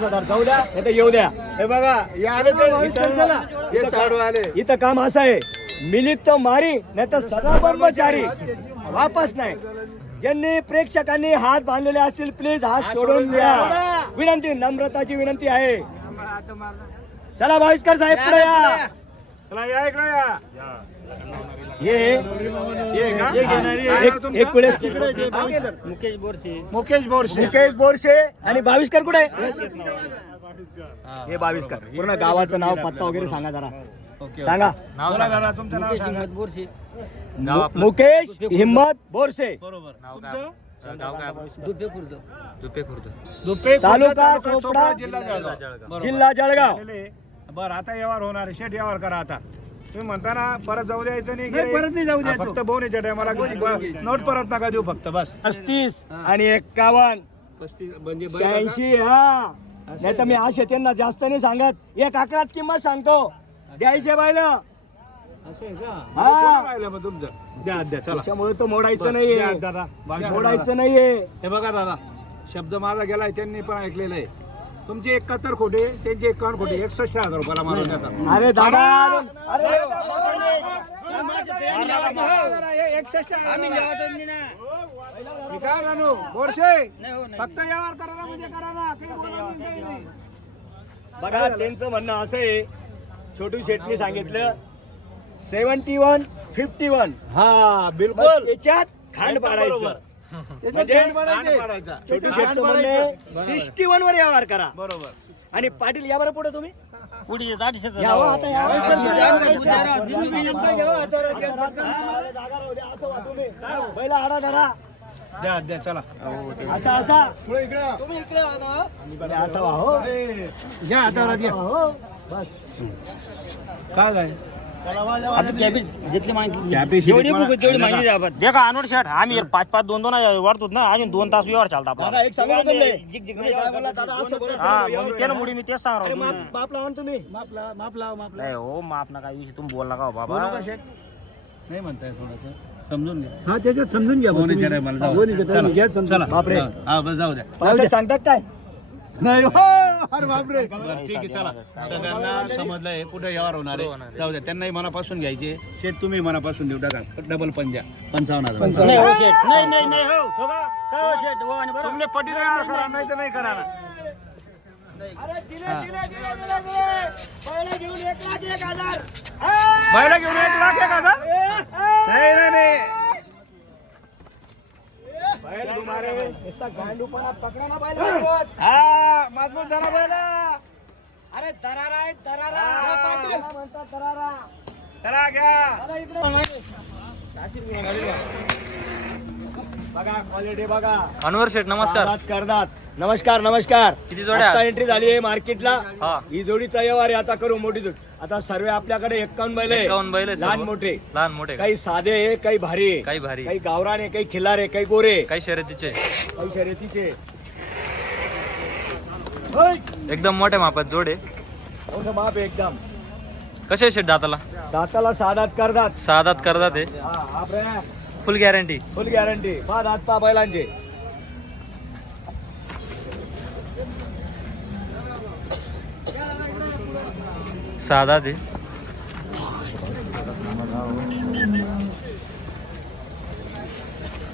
जाऊ द्या नाही तर येऊ द्या. हे बघा हे साडू आले. इथं काम असं आहे, मिलित तो मारी नाही तर सदा ब्रह्मचारी, वापस नाही. ज्यांनी प्रेक्षकांनी हात बांधलेले असतील प्लीज हात सोडून द्या. विनंती, नम्रताची विनंती आहे. चला भाविष्कर साहेब पुढे या. चला या इकडे या. एक वेळेस तिकडे मुकेश बोरसे बोरसे आणि भाविष्कर कुठे? हे भाविष्कर पूर्ण गावाचं नाव पत्ता वगैरे सांगा जरा. सांगा बोला जरा तुमचं नाव सांगा. मुकेश हिम्मत बोरसे, बरोबर. दुपे तालुका चोपडा, जिल्हा जळगाव. जिल्हा जळगाव. बरं आता व्यवहार होणार आहे. शेट व्यवहार करा आता. तुम्ही म्हणता ना परत जाऊ द्यायचं नाही. परत नाही जाऊ द्यायचं. फक्त बोनीच्या टायमाला नोट परत नका देऊ फक्त बस. 35 आणि 51 35 म्हणजे 86. हा नाही तर मी असे त्यांना जास्त नाही सांगत, एक अकराच किंमत सांगतो. द्यायचे बायला असं आहे का? हा. राहिलं मग तुमचं द्या द्या चला. त्याच्यामुळे तो मोडायचं नाहीये, द्या दादा. मोडायचं नाहीये. हे बघा दादा, शब्द माझा गेलाय त्यांनी पण ऐकलेलं आहे. तुमचे 71 खोटे, त्यांचे 51 खोटे, 61,000 रुपयाला मारून देतात. अरे दादा, अरे बोरशे फक्त व्यवहार करा ना, म्हणजे करा ना. काही बोलायचं काही नाही. बघा त्यांचं म्हणणं असं आहे, छोटू शेटनी सांगितलं 71 51. हा बिलकुल त्याच्यात खांड पाडायचं. म्हणजे पाडायचा. छोटू शेटचं म्हणणं आहे 61 वर व्यवहार करा. बरोबर. आणि पाटील या बरं पुढे तुम्ही पुढे या हो, आता या. पहिला आडा धरा. द्या द्या चला. असा असा पुढे इकडे. तुम्ही इकडे असा वा हो. घ्या हातावर घ्या. हो बस. काय काय जेवढी माहिती द्या आपण. देखा अनोड शर्ट आम्ही 5-5 2-2 वाढतो ना, अजून 2 तास व्यवहार चालता आपला. दादा एक सांगू का तुम्ही? तुम्ही काय बोलला दादा? असं बोलत हा नाही. मग त्यानं मुडी मी तेच सांग अरे माप लावा ना तुम्ही. माप लावा. नाही हो माप ना काय विषय तुम्ही बोल नका हो बोलू बाबा. का शेठ? नाही म्हणताय थोडंसं समजून घ्या. हा त्याच्यात समजून घ्या. बोनीच्या टायमाला जाऊ द्या. चला. बापरे. हा बस जाऊ द्या. असं सांगतात काय? नाही हो. अरे बापरे. ठीक आहे चला. सगळ्यांना समजलंय कुठे व्यवहार होणार आहे. जाऊ द्या. त्यांनाही मनापासून घ्यायचे. शेठ तुम्ही मनापासून देऊ टाका. डबल 55,000. नाही हो शेठ, नाही हो काय हो शेठ हो आणि बरं तुमने पटी करा नाही तर नाही करा. अरे दिले. पहिला घेऊन 1,01,000. बैला घेऊन 1,01,000. नाही. बैल तुम्हारे नुसता गांडूपणा पकडा ना बैल. हा मजबूत जरा बैला. अरे दरारा आहे दरारा. म्हणतात दरारा. चला घ्या. दादा इकडे बघा क्वालिटी बघा. अनवर शेठ नमस्कार. करतात. नमस्कार. किती जोड्या? आता एंट्री झाली आहे मार्केटला. हा. ही जोडीचा व्यवहार आहे. आता करू मोठी जोडी. आता सर्व आपल्याकडे 51 बैल आहे. 51 बैल आहे लहान सर्व. मोठे. लहान मोठे काही साधे आहे, काही भारी आहे. काही भारी काही गावरान आहे, काही खिल्लार आहे, काही गोरे, काही शर्यतीचे काही शर्यतीचे. होय. एकदम मोठ्या मापात जोडे. मोठं माप आहे एकदम. कसे शेठ दाताला? दाताला साधात करतात. 6 दात करतात ते. फुल गॅरंटी. फुल गॅरंटी. पा दात पा बैलांचे. साधा ते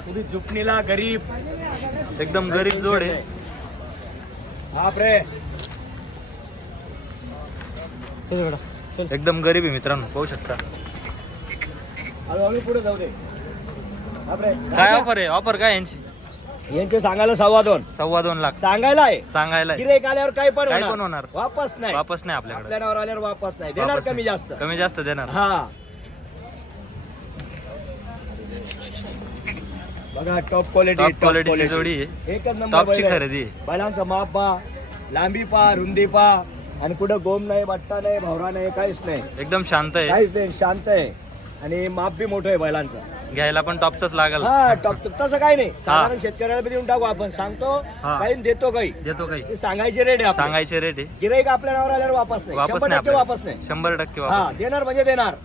पुढे झुकणीला गरीब. एकदम गरीब जोड आहे. बापरे. एकदम गरीब आहे मित्रांनो, पाहू शकता. हळूहळू पुढे जाऊ दे. बापरे. काय ऑफर आहे? ऑफर काय यांची? यांचे सांगायला 2.25. 2.25 लाख सांगायला आहे. सांगायला आहे. गिऱ्हाईक आल्यावर काय पण काय पण होणार. वापस नाही. वापस नाही आपल्याकडे. आपल्या नावावर आल्यावर वापस नाही देणार. वापस कमी नाही. जास्त. कमी जास्त देणार. हा बघा टॉप क्वालिटी. टॉप क्वालिटीची जोडी आहे. एकच नंबर टॉपची बैल आहे. खरेदी आहे. बैलांचा माप पा, लांबी पा, रुंदी पा, आणि कुठं गोम नाही, बट्टा नाही, भवरा नाही, काहीच नाही. एकदम शांत आहे. काहीच नाही. शांत आहे. आणि माप बी मोठं आहे बैलांचं. घ्यायला पण टॉपचाच लागेल. हा टॉप. तसं काही नाही. साधारण शेतकऱ्याला बी देऊन टाकू आपण. सांगतो हा. काही देतो काही. देतो काही. ते सांगायचे रेट आहे आपले. सांगायचे रेट आहे. गिऱ्हाईक आपल्या नावावर आल्यावर वापस नाही. वापस 100% नाही आपल्याला. वापस नाही. 100% हा वापस. देणार म्हणजे देणार.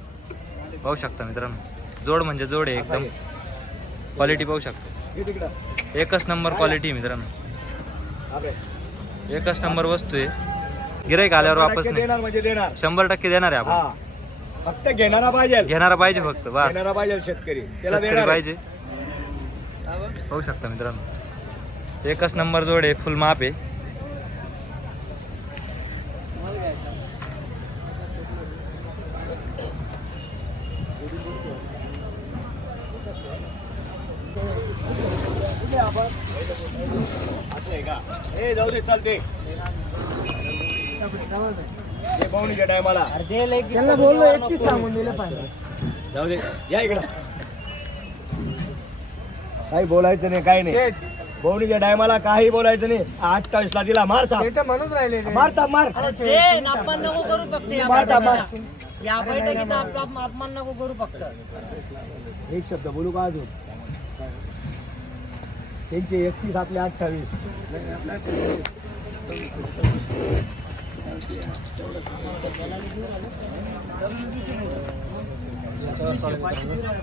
पाहू शकता मित्रांनो, जोड म्हणजे जोड आहे. एकदम क्वालिटी पाहू शकता. हे तिकडं. एकच नंबर क्वालिटी मित्रांनो. बापरे. एकच नंबर वस्तू आहे. गिराईक आल्यावर 100% वापस नाही. देणार म्हणजे देणार. 100% देणार आहे आपण. हा फक्त घेणारा पाहिजे, घेणारा पाहिजे फक्त बस. घेणारा पाहिजे शेतकरी, त्याला शेतकरी देणार आहे. पाहिजे. पाहू शकता मित्रांनो, एकच नंबर जोड आहे, फुल माप आहे. असं आहे का? ए जाऊ दे चालते. हे पाहुणीच्या टायमाला जाऊ दे, या इकडं. काही बोलायचं नाही, काही नाही. पाहुणीच्या टायमाला काही बोलायचं नाही. 28 ला दिला मारता म्हणून राहिले मारता मार आपण नको करू फक्त या मारता मार. या बैठकीत आपला अपमान नको करू फक्त. एक शब्द बोलू का अजून? त्यांचे 31 आपले 28.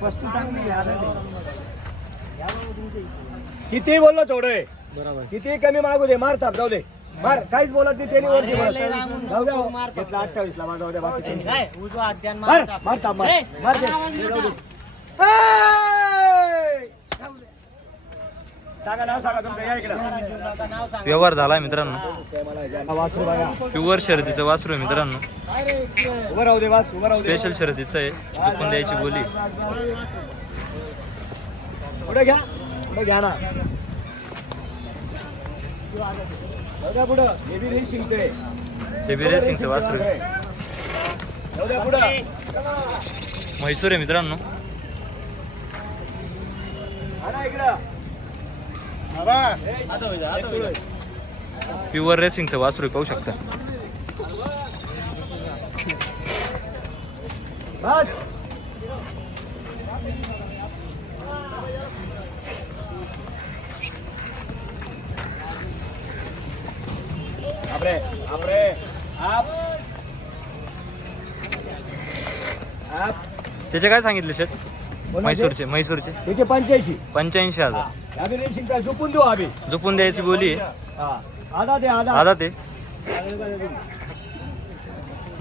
वस्तू चांगली आहे. किती बोललो थोडं किती कमी मागू दे, मारता जाऊ दे. मार, काहीच बोलत नाही त्यांनी वरती बोलत. जाऊ द्या, घेतला 28 ला, जाऊ द्या बाकी काही नाही. उजवा हात द्या आणि मार मारा. मारता मार मार दे, जाऊ दे. सांगा नाव सांगा तुमचं, या इकडं. व्यवहार झाला मित्रांनो. वासरू बघा, प्युअर शर्यतीचं वासरू आहे मित्रांनो. उभं राहू दे वास, उभं राहू दे. स्पेशल शर्यतीचं आहे, चुकून द्यायची बोली. पुढे घ्या, पुढे घ्या ना. बघा पुढं, हे बी रेसिंगचं आहे. हे बी रेसिंगचं वासरू आहे. जाऊ द्या पुढं. म्हैसूर आहे मित्रांनो. आणा इकडं. प्युअर रेसिंगचं वासरू आहे, पाहू शकता. बस. आपरे आपरे आप आप त्याचे काय सांगितले शेट? म्हैसूरचे म्हैसूरचे त्याचे 85. 85,000. आम्ही रेसिंगचा झोपून देऊ आम्ही. झोपून द्यायची बोली आहे. हा आधा दे, आधा आधा ते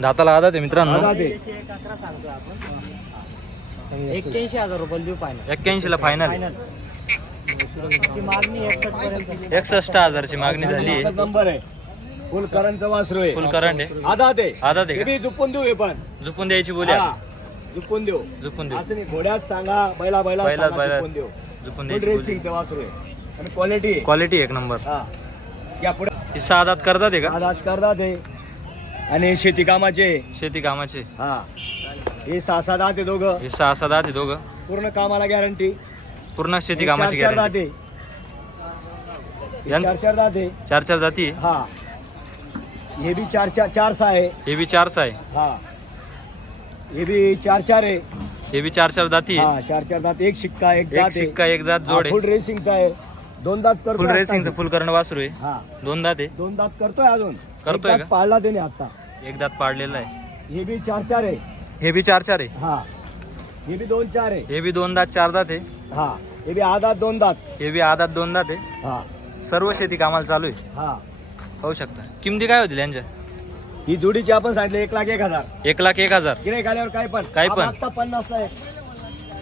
दाताला आधा ते मित्रांनो. आधा दे. 81,000 रुपये देऊ पाहिजे. 81 ला फायनल. मागणी 61 पर्यंत. 61,000 ची मागणी झाली आहे. नंबर आहे. फुल करंटचा वासरू आहे. फुल करंट आहे. आधा दे, आधा ते हे बी झोपून देऊ. हे पण झोपून द्यायची बोली हा, आहे. झोपून देऊ. झोपून देऊ. असं नाही, घोड्यात सांगा, बैला बैला- सांगा, बैला- झोपून देऊ. झोपून फुल द्यायची बोली. रेसिंगचं वासरू आहे आणि क्वालिटी आहे. क्वालिटी एक नंबर. हा या पुढे ही 6 दात करतात आहे का? आधात करतात हे आणि शेती कामाचे. शेती कामाचे. हा हे 6-6 दात आहे दोघं. हे 6 दात आहे दोघं. पूर्ण कामाला गॅरंटी. पूर्ण शेती कामाची 4-4 दात गॅरंटी. आहे. यां- 4-4 दात आहे. 4 जाती आहे. हा हे बी 4-6 आहे. हे बी 4 आहे. हा हे बी 4-4 आहे. हे बी 4 जाती आहे. हा 4-4 दात, एक शिक्का एक एक जात आहे. शिक्का एक जात जोड फुल आहे. रेसिंगचा आहे. 2 दात करतोय फुल आता. रेसिंगचं फुल करंट वासरू आहे. हा 2 दात आहे. 2 दात करतोय अजून. करतोय एक का? दात पाळला त्याने आता. एक दात पाडलेला आहे. हे बी 4-4 आहे. हे बी 4 आहे. हा हे बी 2-4 आहे. हे बी 2 दात 4 दात आहे. हा हे बी आधात 2 दात. हे बी आदात 2 दात आहे. हा सर्व शेती कामाला चालू आहे, हा पाहू शकता. किमती काय होतील यांच्या? ही जोडीची आपण सांगितले 1,01,000. 1,01,000. गिऱ्हाईक आल्यावर काय पण काय पण. आता 50 ला आहे.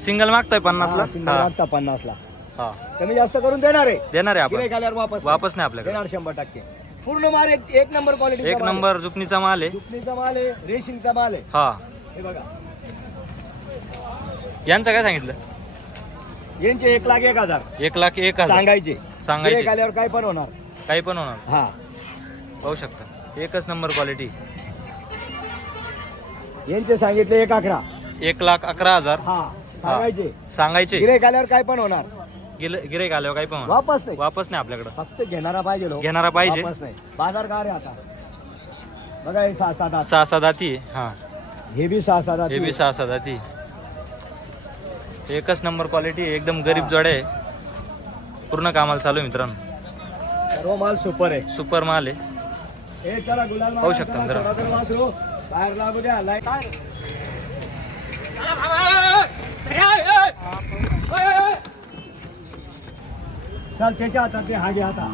सिंगल मागताय 50 ला. हा आता 50 ला हा कमी जास्त करून देणार आहे. देणार आहे आपण. गिऱ्हाईक आल्यावर वापस नाही आपल्याकडे. देणार 100%. पूर्ण माल एक नंबर क्वालिटी. एक नंबर जुकनीचा माल आहे. जुकनीचा माल आहे, रेसिंगचा माल आहे. हा हे बघा यांचं काय सांगितलं? यांचे 1,01,000 1,01,000 सांगायचे. सांगायचे. गिऱ्हाईक आल्यावर काय पण होणार. काही पण होणार, हा पाहू शकता. एकच नंबर क्वालिटी. यांचे सांगितले 1,11,000. 1,11,000 हा सांगायचे. सांगायचे. गिऱ्हाईक आल्यावर काय पण होणार. गिरेक आल्यावर काही पण होणार. वापस नाही. वापस नाही आपल्याकडे. फक्त घेणारा पाहिजे लोक. घेणारा पाहिजे. वापस नाही. बाजार का रे आता बघा हे 6-7 दात. 6 दाती आहे. हा हे बी 6-7 दात. हे बी 6 दाती. एकच नंबर क्वालिटी, एकदम गरीब जोड आहे. पूर्ण कामाला चालू आहे मित्रांनो. सर्व माल सुपर आहे. सुपर माल आहे. हे चला गुलाल पाहू शकता मित्रांनो. थोडा तर वासरू बाहेर लागू द्या. लाईट चल त्याच्या हातात ते हा घे आता.